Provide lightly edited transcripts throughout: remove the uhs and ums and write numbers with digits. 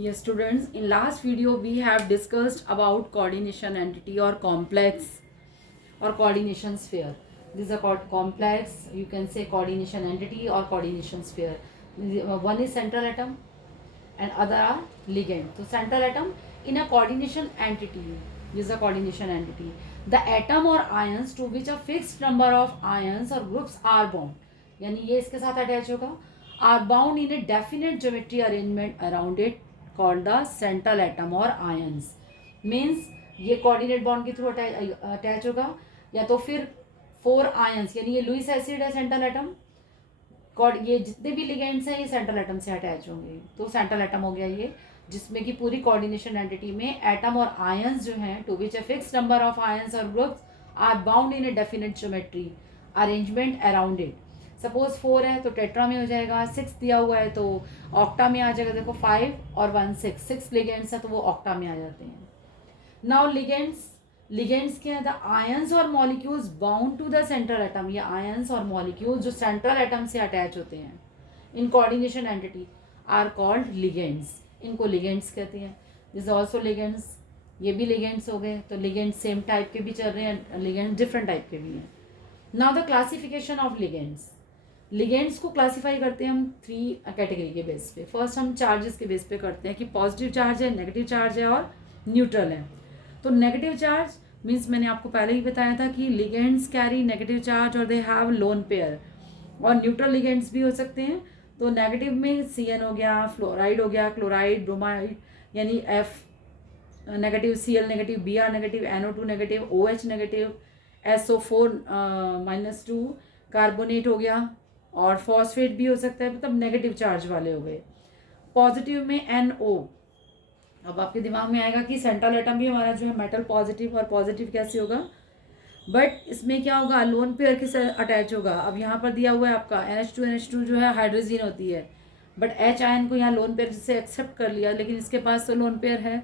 Yes, students, in last video we have discussed about coordination entity or complex or coordination sphere. These are called complex, you can say coordination entity or coordination sphere. One is central atom and other are ligand. So central atom in a coordination entity, this is a coordination entity. The atom or ions to which a fixed number of ions or groups are bound, यानी ये इसके साथ attach होगा, are bound in a definite geometry arrangement around it called the central atom or ions. Means ये coordinate bond के through attach होगा, या तो फिर 4 आयंस, यानी ये लुईस एसिड है सेंट्रल एटम, ये जितने भी लिगेंड्स हैं ये सेंट्रल एटम से अटैच होंगे, तो सेंट्रल एटम हो गया ये, जिसमें कि पूरी कोऑर्डिनेशन एंटिटी में एटम और आयंस जो हैं to which a fix number of ions और groups are bound in a definite geometry arrangement around it. Suppose 4 है तो टेट्रा में हो जाएगा, 6 दिया हुआ है तो ऑक्टा में आ जाएगा. देखो 5 और 1 6 लिगेंड्स है तो वो ऑक्टा में आ जाते हैं. नाउ लिगेंड्स क्या है? द आयंस और molecules bound to the central atom. ये आयंस और मॉलिक्यूल्स जो सेंट्रल एटम से अटैच होते हैं in coordination entity are called ligands. इनको लिगेंड्स कहते हैं. दिस ऑल्सो लिगेंड्स, ये भी लिगेंड्स हो गए. तो लिगेंड्स सेम टाइप के भी चल रहे हैं, लिगेंड्स डिफरेंट टाइप के भी हैं. Now the classification of ligands. Ligands को क्लासीफाई करते हैं हम 3 कैटेगरी के बेस पे. फर्स्ट हम चार्जेस के बेस पे करते हैं कि पॉजिटिव चार्ज है, नेगेटिव चार्ज है और न्यूट्रल है. तो नेगेटिव चार्ज मीन्स मैंने आपको पहले ही बताया था कि लिगेंड्स कैरी नेगेटिव चार्ज और दे हैव लोन पेयर. और न्यूट्रल लिगेंड्स भी हो सकते हैं. तो नेगेटिव में CN हो गया, फ्लोराइड हो गया, क्लोराइड, ब्रोमाइड, यानी F negative, Cl negative, Br negative, NO2 negative, OH negative, SO4-2 carbonate हो गया, और फॉस्फेट भी हो सकता है, मतलब नेगेटिव चार्ज वाले हो गए. पॉजिटिव में NO. अब आपके दिमाग में आएगा कि सेंट्रल एटम भी हमारा जो है मेटल पॉजिटिव, और पॉजिटिव कैसे होगा, बट इसमें क्या होगा, लोन पेयर के साथ अटैच होगा. अब यहाँ पर दिया हुआ है आपका NH2 जो है हाइड्रोजन होती है, बट H आयन को यहाँ लोन पेयर से एक्सेप्ट कर लिया, लेकिन इसके पास तो लोन पेयर है.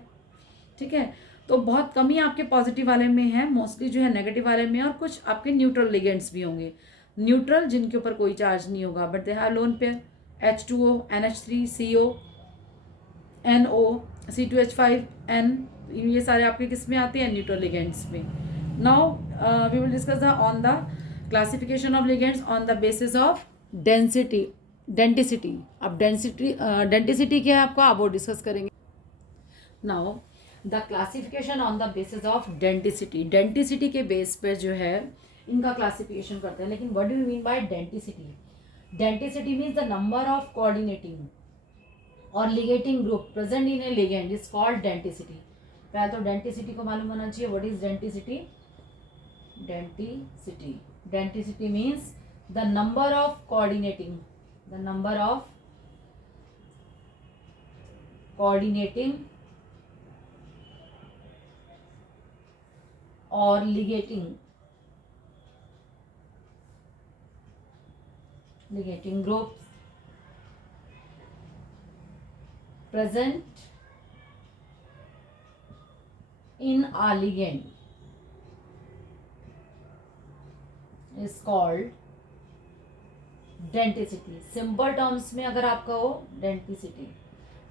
ठीक है, तो बहुत कमी आपके पॉजिटिव वाले में है, मोस्टली जो है नेगेटिव वाले में, और कुछ आपके न्यूट्रल लिगेंड्स भी होंगे. न्यूट्रल जिनके ऊपर कोई चार्ज नहीं होगा but they have lone pair. H2O, NH3, CO, NO, C2H5N, ये सारे आपके किस में आते हैं? न्यूट्रल लिगेंड्स में. Now we will discuss on the classification of ligands on the basis of density. Denticity, अब डेंटिसिटी क्या है आपका, अब वो डिस्कस करेंगे. Now the classification on the basis of denticity. Denticity के बेस पर जो है इनका क्लासिफिकेशन करते हैं. लेकिन what do you mean by denticity? Denticity means the number of coordinating और ligating group present in a ligand is called denticity. पहले तो डेंटिसिटी को मालूम होना चाहिए. What is denticity? Denticity means the number of coordinating, the number of coordinating और ligating groups present in a ligand is called denticity. Simple terms में अगर आप कहो डेंटिसिटी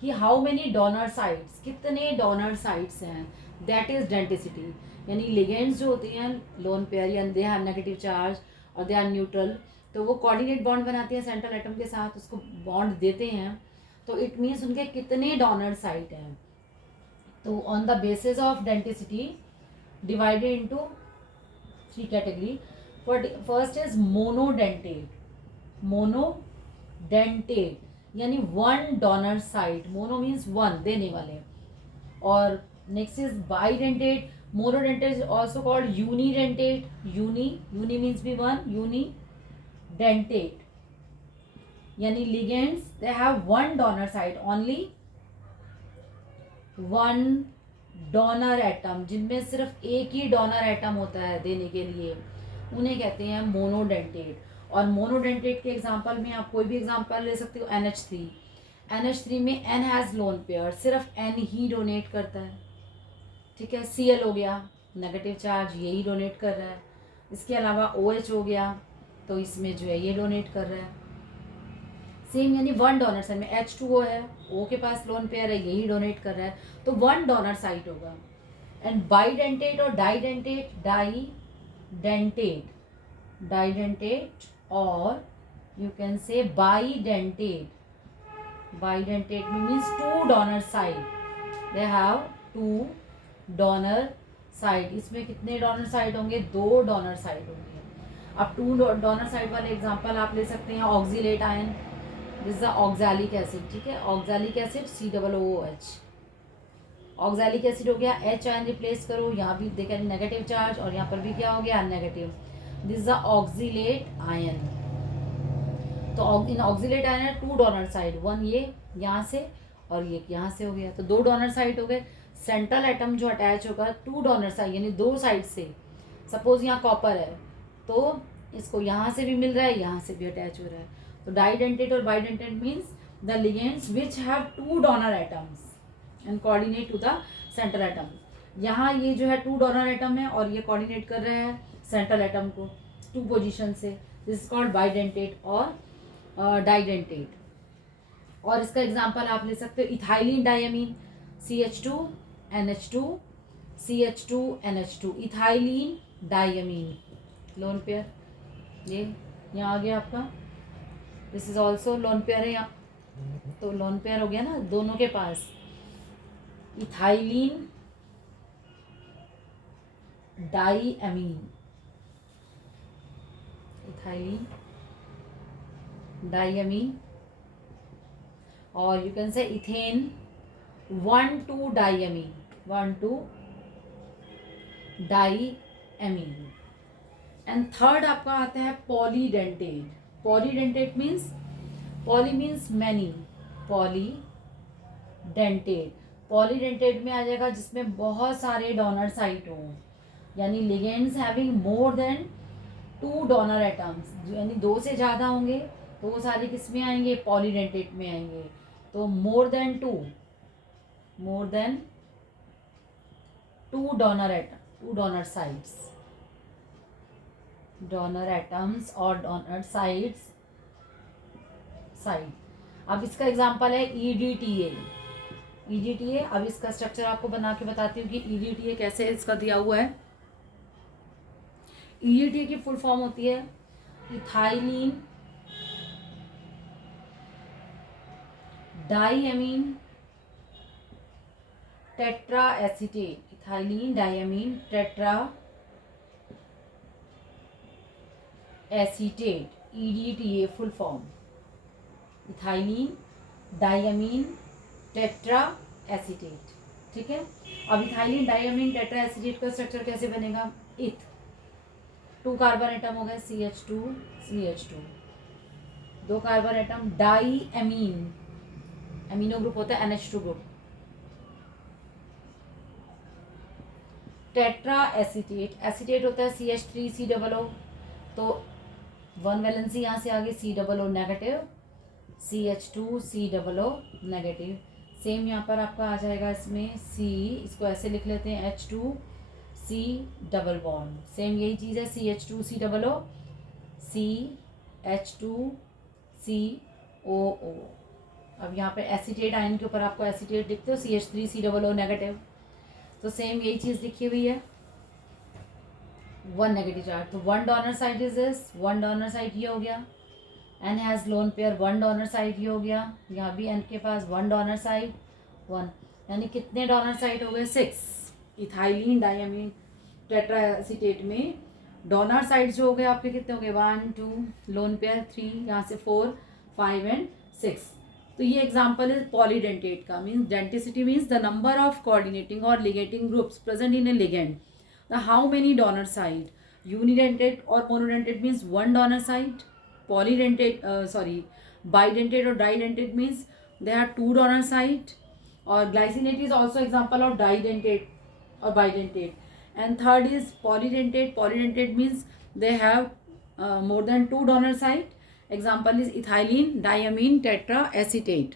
कि हाउ मेनी डोनर साइट्स, कितने डोनर साइट्स हैं, that is denticity. यानी ligands जो होती हैं लोन पेयर, यानी दे हैव नेगेटिव चार्ज और दे आर न्यूट्रल, तो वो कोऑर्डिनेट बॉन्ड बनाते हैं सेंट्रल एटम के साथ, उसको बॉन्ड देते हैं, तो इट मीन्स उनके कितने डोनर साइट हैं. तो on the basis of denticity divided into 3 category. First is monodentate. Monodentate यानी 1 डोनर साइट. मोनो मीन्स 1, देने वाले. और next is bidentate. Monodentate is also called unidentate. Uni means भी 1, यूनिडेंटेट यानी ligands they have 1 donor site, only 1 donor atom, जिनमें सिर्फ एक ही donor atom होता है देने के लिए, उन्हें कहते हैं मोनोडेंटेट. और मोनोडेंटेट के एग्जांपल में आप कोई भी एग्जांपल ले सकते हो. NH3 में N हैज़ लोन पेयर, सिर्फ N ही डोनेट करता है. ठीक है, Cl हो गया, नेगेटिव चार्ज, यही डोनेट कर रहा है. इसके अलावा OH हो गया, तो इसमें जो है ये डोनेट कर रहा है. सेम यानी वन डोनर साइड में H2O है, O के पास लोन पेयर है, यही डोनेट कर रहा है, तो वन डोनर साइड होगा. एंड बाइडेंटेट और डाइडेंटेट, डाइडेंटेट और you can say bidentate. Bidentate means two donor side. They have two donor side. इसमें कितने डोनर साइड होंगे? 2 डोनर साइड होंगे. अब 2 डोनर साइड वाले एग्जांपल आप ले सकते हैं. Oxalate ion, this is the oxalic acid. ठीक है, oxalic acid COOH. Oxalic acid हो गया. H आयन रिप्लेस करो, यहाँ भी देखा नेगेटिव चार्ज और यहाँ पर भी क्या हो गया? Negative. This is the oxalate ion. तो इन ऑक्सीलेट आयन है 2 डोनर साइड, वन ये यहाँ से और ये यहाँ से हो गया, तो 2 डोनर साइड हो गए. सेंट्रल एटम जो अटैच होगा 2 डोनर साइड यानी 2 साइड से. सपोज यहाँ कॉपर है तो इसको यहाँ से भी मिल रहा है, यहाँ से भी अटैच हो रहा है. तो डाइडेंटेट और bidentate means the ligands which have 2 donor atoms and coordinate to the central atom. यहाँ ये जो है 2 डोनर एटम है और ये कोऑर्डिनेट कर रहे हैं सेंट्रल एटम को 2 पोजीशन से. दिस इज कॉल्ड बाइडेंटेट और डाइडेंटेट. और इसका एग्जांपल आप ले सकते हो ethylene diamine, CH2NH2, CH2NH2, ethylene diamine lone pair. ये यहाँ आ गया आपका. This is also lone pair है यहाँ, तो लोन पेयर हो गया ना दोनों के पास. इथाइलिन डायमीन, इथाइलिन डायमीन, और you can say ethane 1,2 diamine, 1,2 diamine. And third आपका आता है polydentate. Polydentate means, poly means many, polydentate. Polydentate में आ जाएगा जिसमें बहुत सारे डोनर साइट हों, यानी ligands having more than 2 donor atoms, यानी 2 से ज़्यादा होंगे तो वो सारे किस में आएंगे? पॉलीडेंटेट में आएंगे. तो more than 2 donor atom, 2 donor sides, donor atoms और डोनर साइड्स साइड. अब इसका एग्जांपल है EDTA. अब इसका स्ट्रक्चर आपको बना के बताती हूँ कि EDTA कैसे इसका दिया हुआ है. EDTA की फुल फॉर्म होती है ethylene diamine tetra acetate. Ethylene diamine tetra acetate, EDTA full form ethylene diamine tetra acetate. ठीक है, अब इथाइलिन डायमीन टेट्रा एसीटेट का स्ट्रक्चर कैसे बनेगा? 2 कार्बन एटम हो गए CH2 CH2, 2 carbon atom, diamine, amino group होता है NH2 group, tetra acetate, acetate होता है CH3COO, तो 1 वैलेंसी यहाँ से आगे COO negative, CH2COO negative. Same यहाँ पर आपका आ जाएगा इसमें C, इसको ऐसे लिख लेते हैं H2C डबल बॉन्ड. सेम यही चीज़ है CH2COO, CH2COO. अब यहाँ पे एसीटेट आयन के ऊपर आपको एसीटेट दिखते हो, CH3COO नेगेटिव, तो सेम यही चीज़ लिखी हुई है. 1 नेगेटिव चार्ज, तो 1 donor side is this, 1 donor side ये हो गया. N has lone pair 1 donor side ये हो गया. यहाँ भी N के पास 1 डोनर साइड 1, यानी कितने डोनर साइड हो गए? 6. इथाइलिन डायमीन टेट्रा एसीटेट में डोनर साइड जो हो गए आपके कितने हो गए? 1 2, लोन पेयर 3, यहाँ से 4 5 एंड 6. तो ये एग्जाम्पल है पॉलीडेंटेट का. Means denticity means the number of coordinating और ligating groups present in a ligand. The how many donor side. Unidentate और monodentate means 1 donor side. Polydentate bidentate or didentate means they have 2 donor site, or glycinate is also example of didentate or bidentate. And third is polydentate. Polydentate means they have more than 2 donor site. Example is ethylene diamine tetraacetate.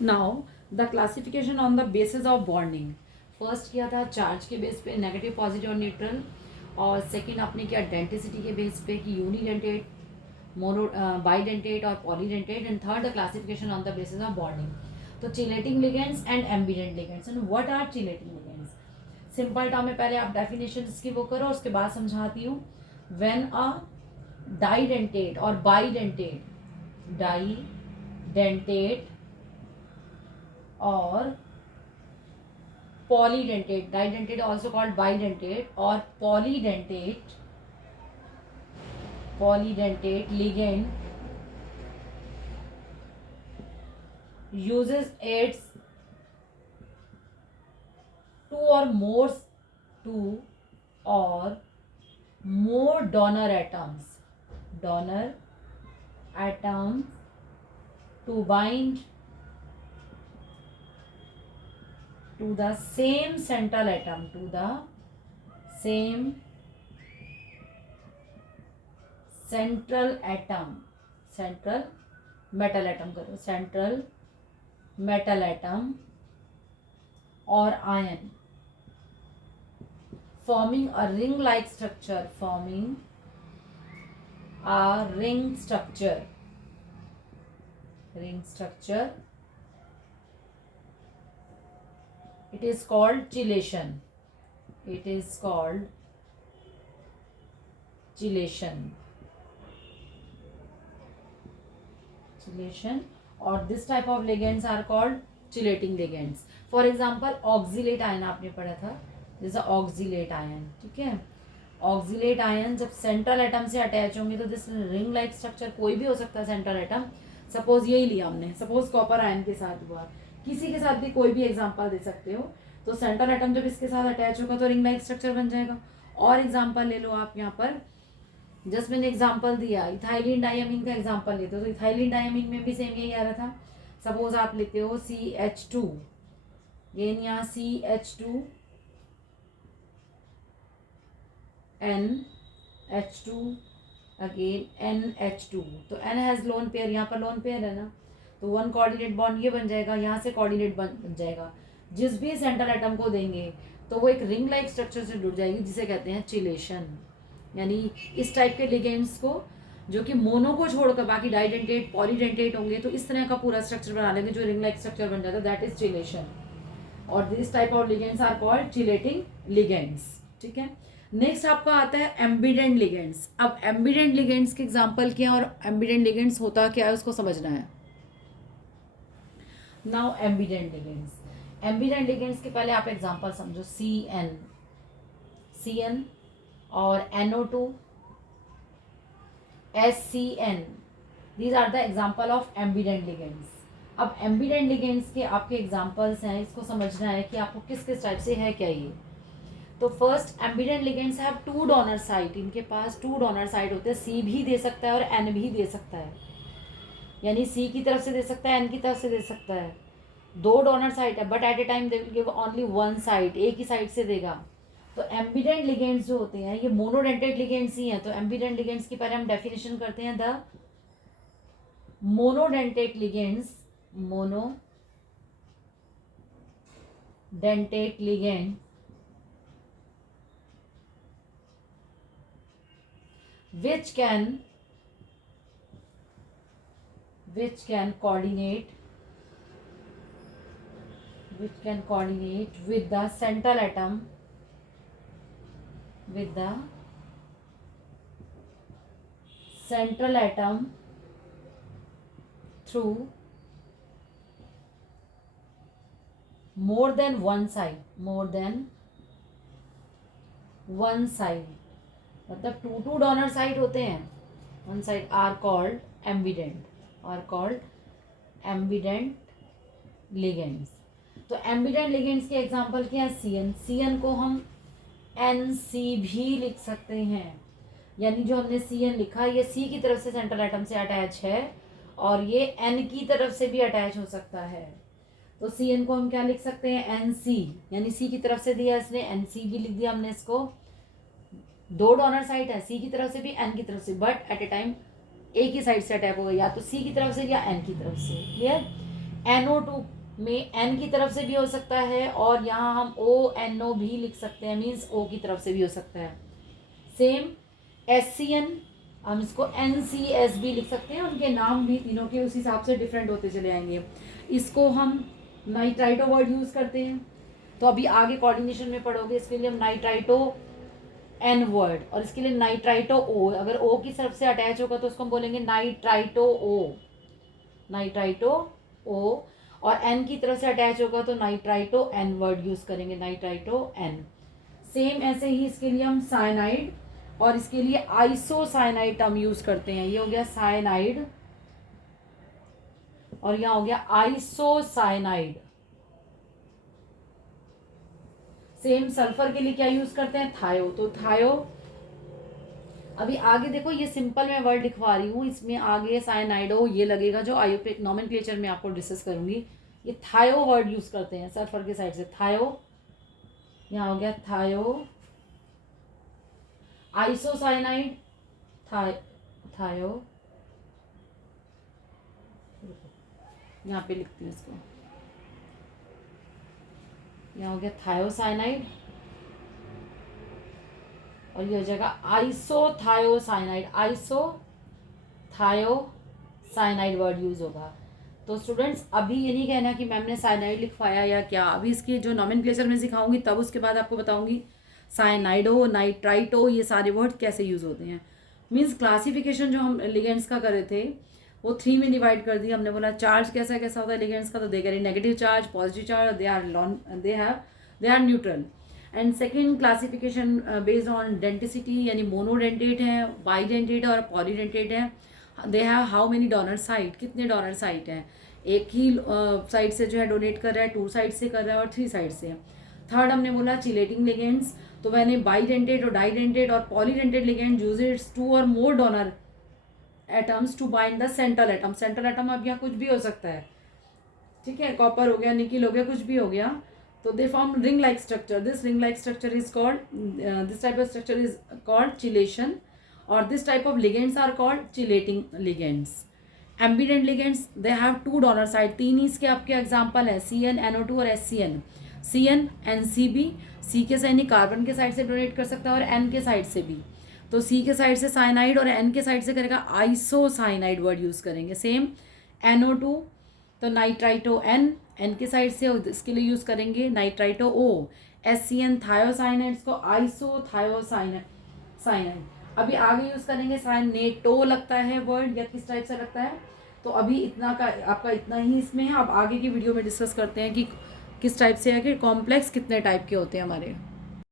Now the classification on the basis of bonding. First किया था charge के base पे, negative positive और neutral, और second आपने किया denticity के base पे कि यूनिडेंटेट मोनो bidentate और polydentate, and third the classification on the basis of bonding. तो chelating ligands and ambident ligands. And what are chelating ligands? Simple term में पहले आप डेफिनेशन इसकी वो करो, उसके बाद समझाती हूँ. व्हेन अ डाइडेंटेट और डाइडेंटेट और polydentate, didentate also called bidentate or polydentate ligand uses its two or more donor atoms to bind to the same central atom, central metal atom करो, central metal atom or ion, forming a ring-like structure, ring structure. It is called chelation. Or this type of ligands are called chelating ligands. For example, oxalate ion आपने पढ़ा था, जैसा oxalate ion, ठीक है. Oxalate ion जब central atom से attach होंगे तो दिस रिंग लाइक स्ट्रक्चर कोई भी हो सकता है सेंट्रल एटम. सपोज यही लिया हमने, सपोज कॉपर आयन के साथ हुआ, किसी के साथ भी कोई भी एग्जांपल दे सकते हो. तो सेंट्रल एटम जब इसके साथ अटैच होगा तो रिंग लाइक स्ट्रक्चर बन जाएगा. और एग्जांपल ले लो आप यहाँ पर, जस्ट मैंने एग्जांपल दिया, इथाइलिन डायमीन का एग्जांपल लेते हो तो इथाइलिन डायमीन में भी सेम यही आ रहा था. सपोज आप लेते हो CH2, गेन यहाँ CH2 NH2 अगेन NH2, तो N हैज लोन पेयर, यहाँ पर लोन पेयर है ना, तो वन कोऑर्डिनेट बॉन्ड ये बन जाएगा, यहाँ से कोऑर्डिनेट बन जाएगा. जिस भी सेंट्रल एटम को देंगे तो वो एक रिंग लाइक स्ट्रक्चर से जुड़ जाएगी, जिसे कहते हैं चिलेशन. यानी इस टाइप के लिगेंड्स को जो कि मोनो को छोड़कर बाकी डाइडेंटेट पॉलीडेंटेट होंगे तो इस तरह का पूरा स्ट्रक्चर बना लेंगे जो रिंग लाइक स्ट्रक्चर बन जाता है, दैट इज चिलेशन. और this type of ligands are called chelating ligands. ठीक है. नेक्स्ट आपका आता है एम्बिडेंट लिगेंड्स. अब एम्बिडेंट लिगेंड्स के एग्जांपल क्या है और एम्बिडेंट लिगेंड्स होता क्या है उसको समझना है. नाउ एम्बिडेंट लिगेंड्स के पहले आप एग्जांपल समझो. CN और NO2, SCN, these are the example of ambidentate ligands. अब एम्बिडेंट लिगेंड्स के आपके एग्जांपल्स हैं, इसको समझना है कि आपको किस किस टाइप से है क्या ये. तो first ambient ligands have to donor site. इनके पास टू डोनर साइट होते हैं. C भी दे सकता है और N भी दे सकता है, यानी C की तरफ से दे सकता है, N की तरफ से दे सकता है. दो डोनर साइट है but at A time they will give only one site, एक ही साइड से देगा. तो एम्बिडेंट लिगेंड्स जो होते हैं ये मोनोडेंटेट लिगेंड्स ही हैं. तो एम्बिडेंट लिगेंड्स की पहले हम डेफिनेशन करते हैं. The monodentate ligand which can coordinate with the central atom through more than one side. मतलब टू डोनर साइट होते हैं, one side are called ambidentate ligands. तो एम्बिडेंट लिगेंड्स के एग्जांपल क्या है. CN को हम NC भी लिख सकते हैं, यानी जो हमने CN लिखा ये C की तरफ से सेंट्रल एटम से अटैच है और ये N की तरफ से भी अटैच हो सकता है. तो CN को हम क्या लिख सकते हैं, NC, यानी C की तरफ से दिया इसने, NC भी लिख दिया हमने इसको. दो डोनर साइट है, C की तरफ से भी N की तरफ से, बट एट ए टाइम एक ही साइड से अटैक होगा, या तो C की तरफ से या N की तरफ से. क्लियर. NO2 में N की तरफ से भी हो सकता है और यहाँ हम ONO भी लिख सकते हैं, मीन्स O की तरफ से भी हो सकता है. सेम SCN हम इसको NCS भी लिख सकते हैं, उनके नाम भी तीनों के उस हिसाब से डिफरेंट होते चले आएंगे। इसको हम नाइट्राइटो वर्ड यूज़ करते हैं, तो अभी आगे कोऑर्डिनेशन में पढ़ोगे, इसके लिए हम नाइट्राइटो N वर्ड, और इसके लिए नाइट्राइटो O, अगर O की तरफ से अटैच होगा तो उसको हम बोलेंगे नाइट्राइटो O, नाइट्राइटो O, और N की तरफ से अटैच होगा तो नाइट्राइटो N वर्ड यूज़ करेंगे, नाइट्राइटो N। सेम ऐसे ही इसके लिए हम साइनाइड और इसके लिए आइसोसाइनाइड टर्म यूज़ करते हैं। ये हो गया साइनाइड और यहाँ हो गया आइसोसाइनाइड। सेम सल्फर के लिए क्या यूज करते हैं, थायो, तो थायो। अभी आगे देखो, ये सिंपल मैं वर्ड लिखवा रही हूँ, इसमें आगे साइनाइडो ये लगेगा जो आयोपिक नॉमेनक्लेचर में आपको डिस्कस करूंगी। ये थायो वर्ड यूज करते हैं सल्फर के साइड से, थायो, यहाँ हो गया थायो। आइसोसाइनाइड, थायो, यहाँ पे लिखती हूँ इसको, यहाँ हो गया थायोसाइनाइड, और ये हो जाएगा आइसोथायोसाइनाइड, आइसोथायोसाइनाइड वर्ड यूज होगा। तो स्टूडेंट्स अभी ये नहीं कहना कि मैम ने साइनाइड लिखवाया या क्या, अभी इसकी जो नॉमेनक्लेचर में सिखाऊंगी तब उसके बाद आपको बताऊंगी साइनाइडो, नाइट्राइटो, ये सारे वर्ड कैसे यूज होते हैं। मीन्स क्लासिफिकेशन जो हम लिगेंड्स का करे थे वो 3 में डिवाइड कर दिया। हमने बोला चार्ज कैसा कैसा होता है लिगेंड्स का, तो they carry negative charge, positive charge, they are neutral. And second classification based on denticity, यानी मोनोडेंटेट है, बाईडेंटेट और पॉलीडेंटेट है। They have how many donor site, कितने डोनर साइट हैं, एक ही साइड से जो है डोनेट कर रहा है, 2 साइड से कर रहा है और 3 साइड से। थर्ड हमने बोला चिलेटिंग लिगेंड्स, तो मैंने बाईडेंटेट और डाईडेंटेट और पॉलीडेंटेट लिगेंड यूजेस 2 और more donor atoms to bind the central atom. Central atom अब यहाँ कुछ भी हो सकता है, ठीक है, कॉपर हो गया, निकिल हो गया, कुछ भी हो गया, तो they form ring like structure. This ring like structure is called, this type of structure is called chelation, और this type of ligands are called chelating ligands. Ambident ligands, they have 2 donor side, 3 इसके आपके example है, CnNO2 और SCN। Cn NCB, C के side carbon के side से donate कर सकता है और N के साइड से भी, तो C के साइड से साइनाइड और N के साइड से करेगा आइसोसाइनाइड वर्ड यूज़ करेंगे। सेम NO2 तो नाइट्राइटो N के साइड से इसके लिए यूज़ करेंगे नाइट्राइटो O। SCN थायोसाइनाइड्स को आइसोथायोसाइनाइड। अभी आगे यूज़ करेंगे साइनेटो लगता है वर्ड, या किस टाइप से लगता है, तो अभी इतना का आपका इतना ही इसमें है। अब आगे की वीडियो में डिस्कस करते हैं कि किस टाइप से है कि कॉम्प्लेक्स कितने टाइप के होते हैं हमारे।